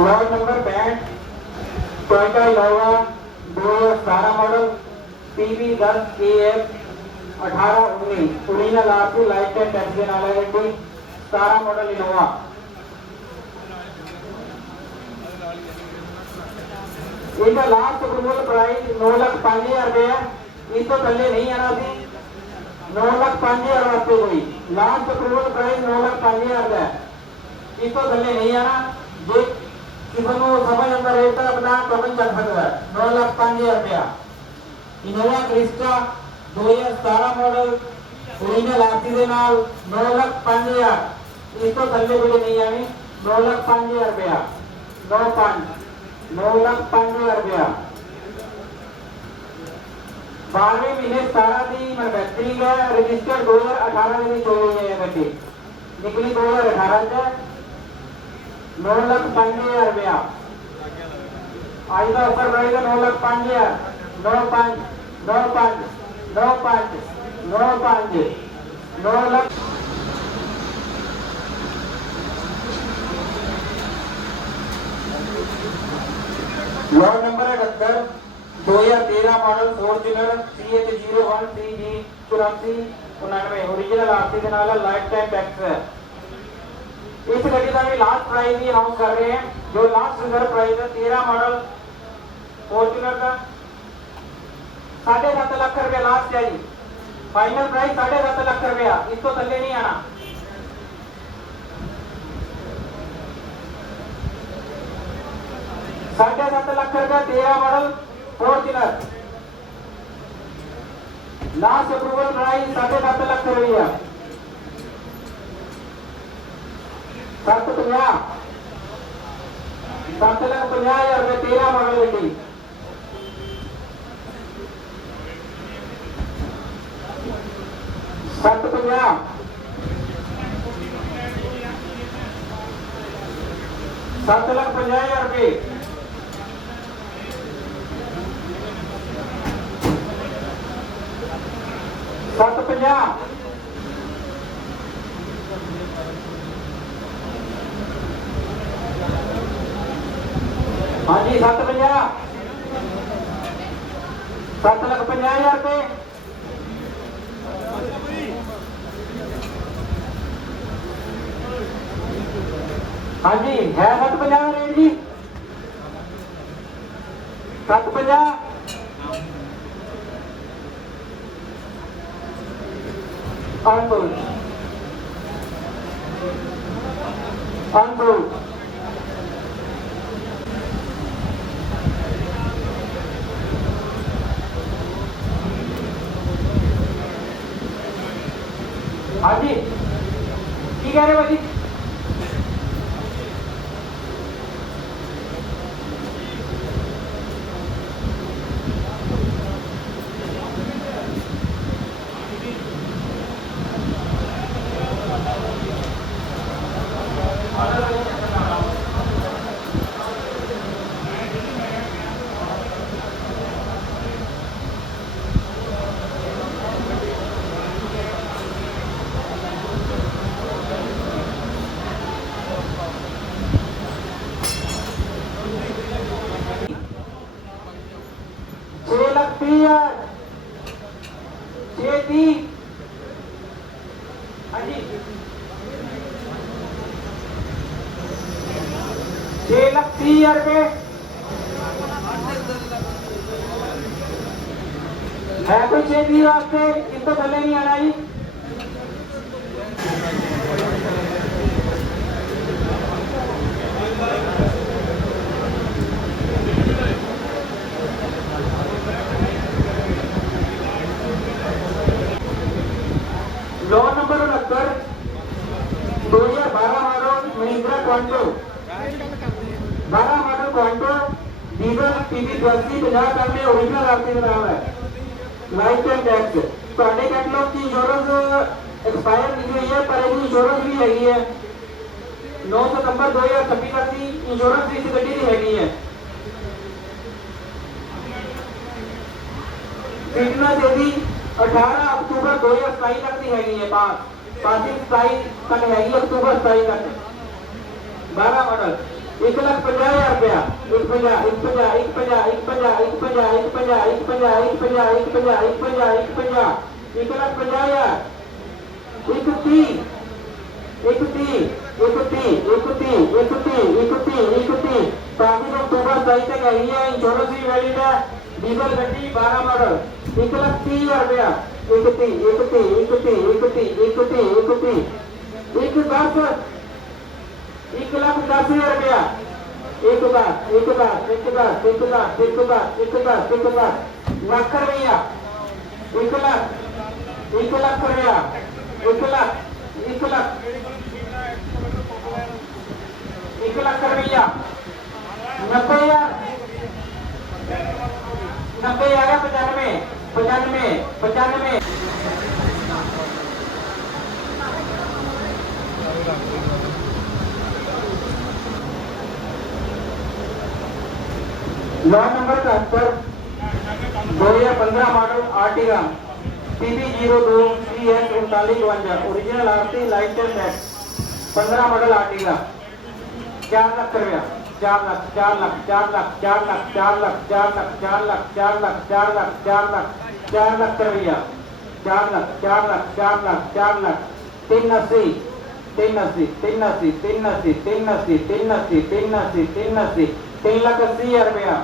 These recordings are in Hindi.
Lot number 62 Toyota Innova 2017 model PV10 AF 1819 original RC life time tax के नाल है जी 17 मॉडल इनोवा। इसका लास्ट अप्रूवल प्राइस 9,05,000 रुपए है। इस तो थले नहीं आना सी 9,05,000 वास्ते कोई लास्ट अप्रूवल प्राइस 9,05,000 का है। इस तो थले नहीं आना। जो किसी को समझ अंदर रेट का अपना टोकन चल सकता है 9,05,000 रुपया। Innova Crysta 2017 model original RC के नाल 9,05,000। इस तो थले कोई नहीं आनी 9,05,000 रुपया 9,05,000 रुपया। 12वें महीने 17 की मैन्युफैक्चरिंग है। रजिस्टर्ड 2018 में चोरी है गड्डी निकली 2018 से 9,05,000 रुपया। आज का ऑफर प्राइस है 9,05,000 9,5 9,5 9,5 9,5 9 lakh. Lot number 78 2013 model Fortuner CH01 CG 8499 original RC के नाल लाइफ टाइम टैक्स है। इस गाड़ी का भी लास्ट प्राइस भी अनाउंस कर रहे हैं। जो लास्ट रिजर्व प्राइस है 13 मॉडल फॉर्च्यूनर का 7.5 लाख रुपया लास्ट है जी। फाइनल प्राइस 7.5 लाख रुपया। इसको थले नहीं आना। $7.5 लाख रुपया 13 model Fortuner last approval price 7.5 lakh रुपया। 7,50,000 रुपये 13 मॉडल गड्डी। $7,50,000 7,50,000 रुपये। $7,50,000 हाँ जी 7,50,000 7,50,000 रुपये। हाँ जी है 7,50,000 रेट जी 7,50,000 अनबुल अनबुल हाँ जी की कह रहे हो भाजी। रुपये है कोई 6 वास्ते इसको थले नहीं आना जी। Lot number 69 2012 model Mahindra Quanto 12 model Quanto diesel PV10 50 करने ओरिजिनल आरसी का नाम है लाइफ टाइम टैक्स। ਤੁਹਾਡੇ कैटलॉग की इंश्योरेंस एक्सपायर लिखी हुई है पर इंश्योरेंस भी हैगी है 9 सितंबर 2026 तक की इंश्योरेंस इस गड्डी की हैगी है। फिटनेस यदि 18 अक्टूबर 2027 तक की हैगी है। पासिंग 27 तक हैगी अक्टूबर 27 तक 12 मॉडल 1,50,000 रुपया। 1,50,000 1,50,000 1,50,000 1,50,000 1,50,000 1,50,000 1,50,000 1,50,000 1,50,000 1,50,000 1,50,000 1,30,000 ताकि अक्टूबर सही तक है। इंश्योरेंस भी वैलिड है। डीजल गड्डी 12 मॉडल 1,30,000 रुपया। 1,30,000 1,10,000 1,10,000 रुपया। 1,10,000 लाख रुपया। 1,00,000 रुपया। 1,00,000 रुपया। 90,000 95 95 लॉ number 71 2015 model Ertiga PB02 CS 3952 original RC licence है। 15 मॉडल आर्टिगा 4 लाख रुपया। 4 लाख 4 लाख 4 लाख 4 लाख 4 लाख 4 लाख 4 लाख 4 लाख 4 लाख 4 लाख 4 लाख रुपया। 4 लाख 4 लाख 4 लाख 4 लाख 380 380 380 380 380 380 380 380 3,80,000 रुपया।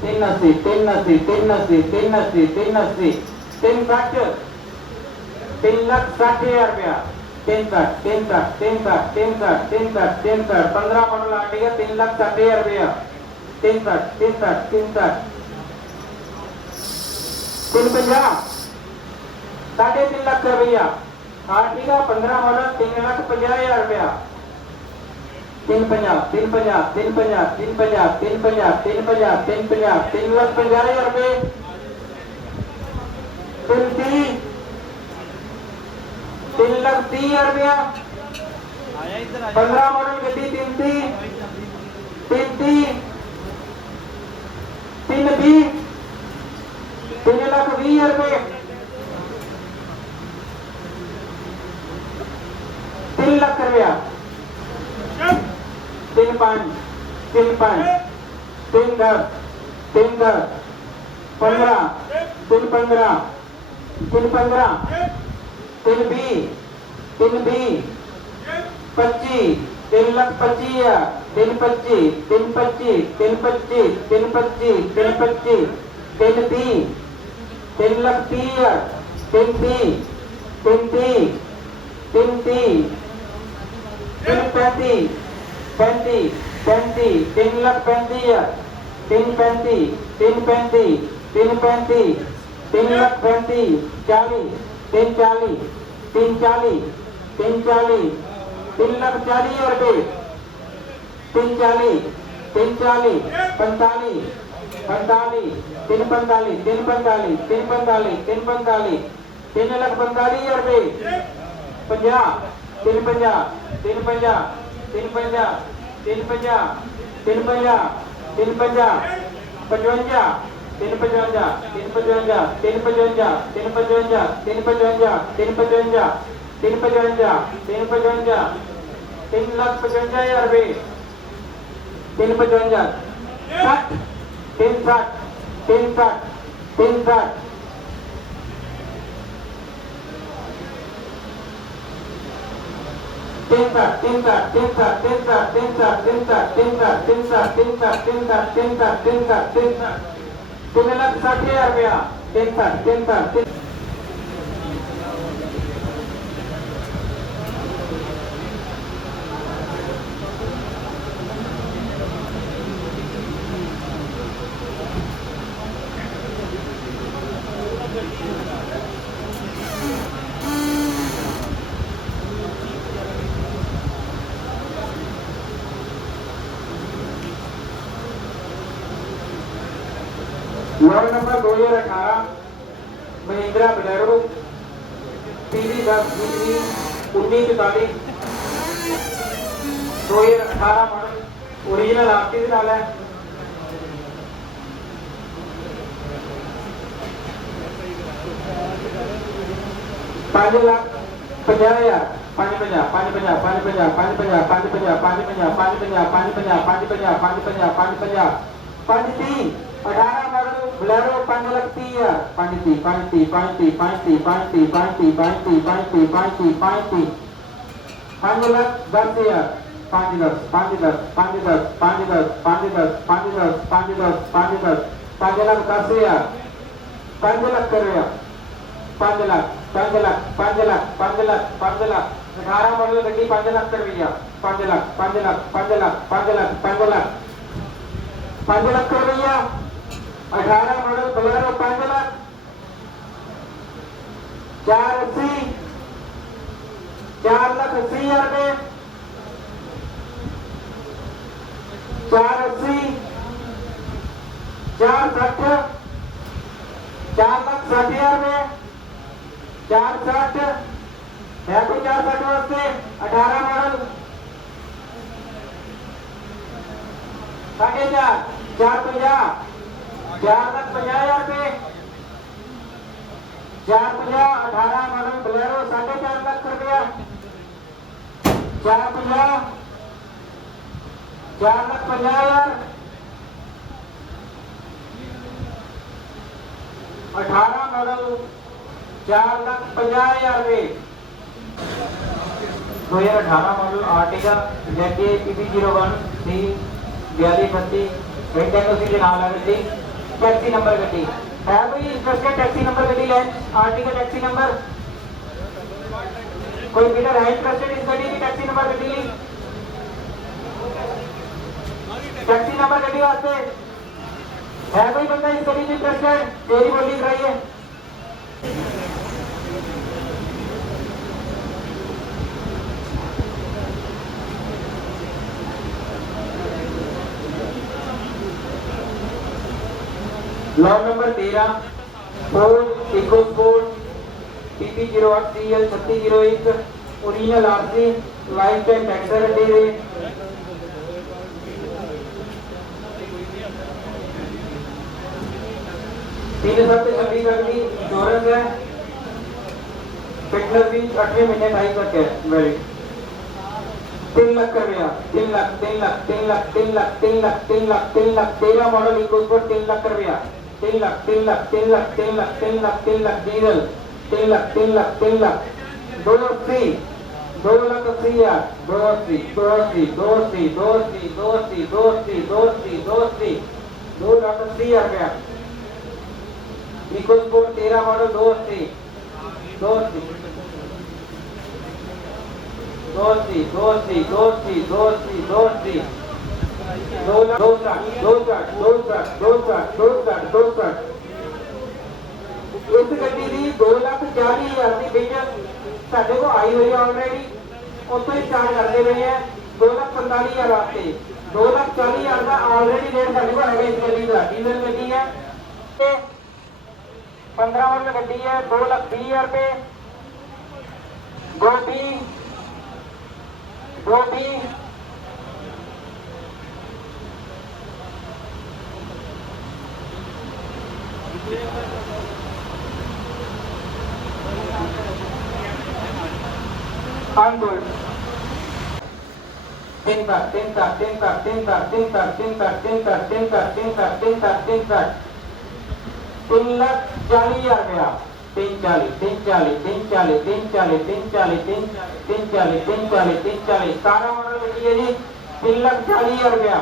380 380 380 380 380 360 3,60,000 रुपया। 360 15 मॉडल आर्टिगा 3,60,000 रुपया। 350 3,50 लाख रुपया। आर्टिगा 15 मॉडल 3,50,000 रुपया। 3,50 3,50 3,50,000 रुपये। 3,30,000 रुपया। 15 मॉडल गड्डी 3,20 3,20,000 रुपये। 3 लाख रुपया। 3,5 3,10 3,10 3,10 15 3,15 3,15 3,20 3,20 25 3,25,000 3,25 3,25 3,25 3,25 3,25 3,30 3,30,000 3,30 3,30 3,30 3,35 35 35 3,35,000 3,35 3,35 3,35 3,35 40 3,40 3,40 3,40 3,40,000 रुपये। 3,40 3,40 45 45 3,45 3,45 3,45 3,45 3,45,000 रुपये। 50 3,50 3,50 3,50 3,50 3,50 3,50 55 3,55 3,55 3,55 3,55 3,55 3,55 3,55 3,55 3,55,000 रुपये। 3,55 60 3,60 3,60 3,60 3,60,000 रुपया। 3,60 model number 2018 Mahindra Bolero PB10 1944 2018 model original RC से डाला है। 5,50,000 18 मॉडल बोलेरो 5 लाख 30,000 5 लाख 10,000 5 लाख 10,000 5 लाख कर रहे 5 लाख 18 मॉडल गड्डी 5 लाख कर भैया 5 लाख कर भैया 18 मॉडल बोलेरो 5 लाख 4,80,000 रुपये 4,80 4,60 4,60,000 रुपये 4,60 है कोई 4,60 वास्ते 18 मॉडल 4,50 4,50,000 रुपये 4,50 18 मॉडल बोलेरो 4.5 लाख रुपया 4,50 4,50,000 18 मॉडल 4,50,000 रुपये 2018 मॉडल आर्टिगा जैके PP01 C 4238 टेक्नोसी के नाम लगे थी टैक्सी नंबर गड्डी है भाई इंटरेस्टेड टैक्सी नंबर गड्डी लें आर्टिगा टैक्सी नंबर कोई बिल्डर है इंटरेस्टेड इस गड्डी की टैक्सी नंबर गड्डी ली टैक्सी नंबर गड्डी वास्ते है कोई बंदा इस गड्डी की इंटरेस्टेड तेरी बोली कराइए lot number 13 Ford EcoSport PP08 CL 3601 original RC life time टैक्सर दे रहे 3,26 तक की इंश्योरेंस है फिटनेस भी 8वें महीने ढाई तक है वैलिड 3 लाख कर गया 3 लाख 13 मॉडल इकोस्पोर्ट 3 लाख कर गया 3 लाख डीजल 3 लाख 2,80,000 रुपया इकोस्पोर्ट 13 मॉडल 2,80 इस गड्डी की 2,40,000 की बिजन साढ़े को आई हुई है ऑलरेडी उतो ही स्टार्ट करते हुए हैं 2,45,000 वास्ते 2,40,000 का ऑलरेडी रेट साढ़े को है इस गड्डी का डीजल गड्डी है 15 मॉडल गड्डी है 2,20,000 रुपये गोभी Ungold. Tinta. 3,40,000 रुपया 3,40,000 सारा मॉडल गड्डी है जी 3,40,000 रुपया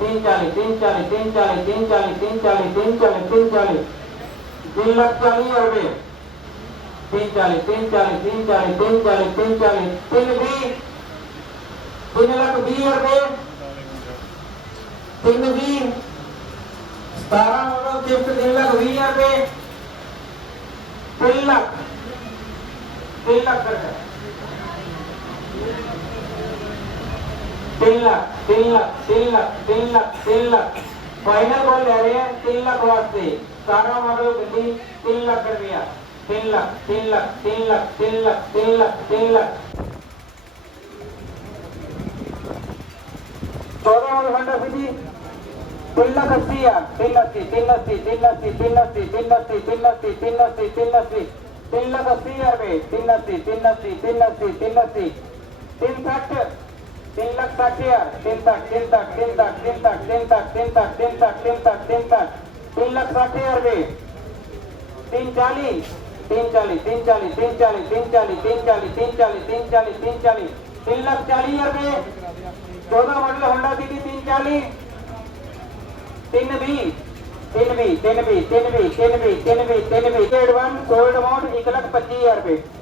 3,40,000 रुपये 3,20,000 रुपये 3,20,000 17 मॉडल शिफ्ट 3,20,000 रुपये 3 लाख कर 3 लाख फाइनल कॉल ले रहे हैं 3 लाख वास्ते 17 मॉडल गड्डी 3 लाख कर दिया 3 लाख 14 मॉडल होंडा सिटी 3,80,000 3,80,000 3,80,000 रुपए 380 380 380 380 360 3,60,000 360 3,60,000 रुपए 340 340 340 340 340 340 340 340 340 3,40,000 रुपए 14 model Honda city 340 320 advance sold amount 1,25,000 रुपए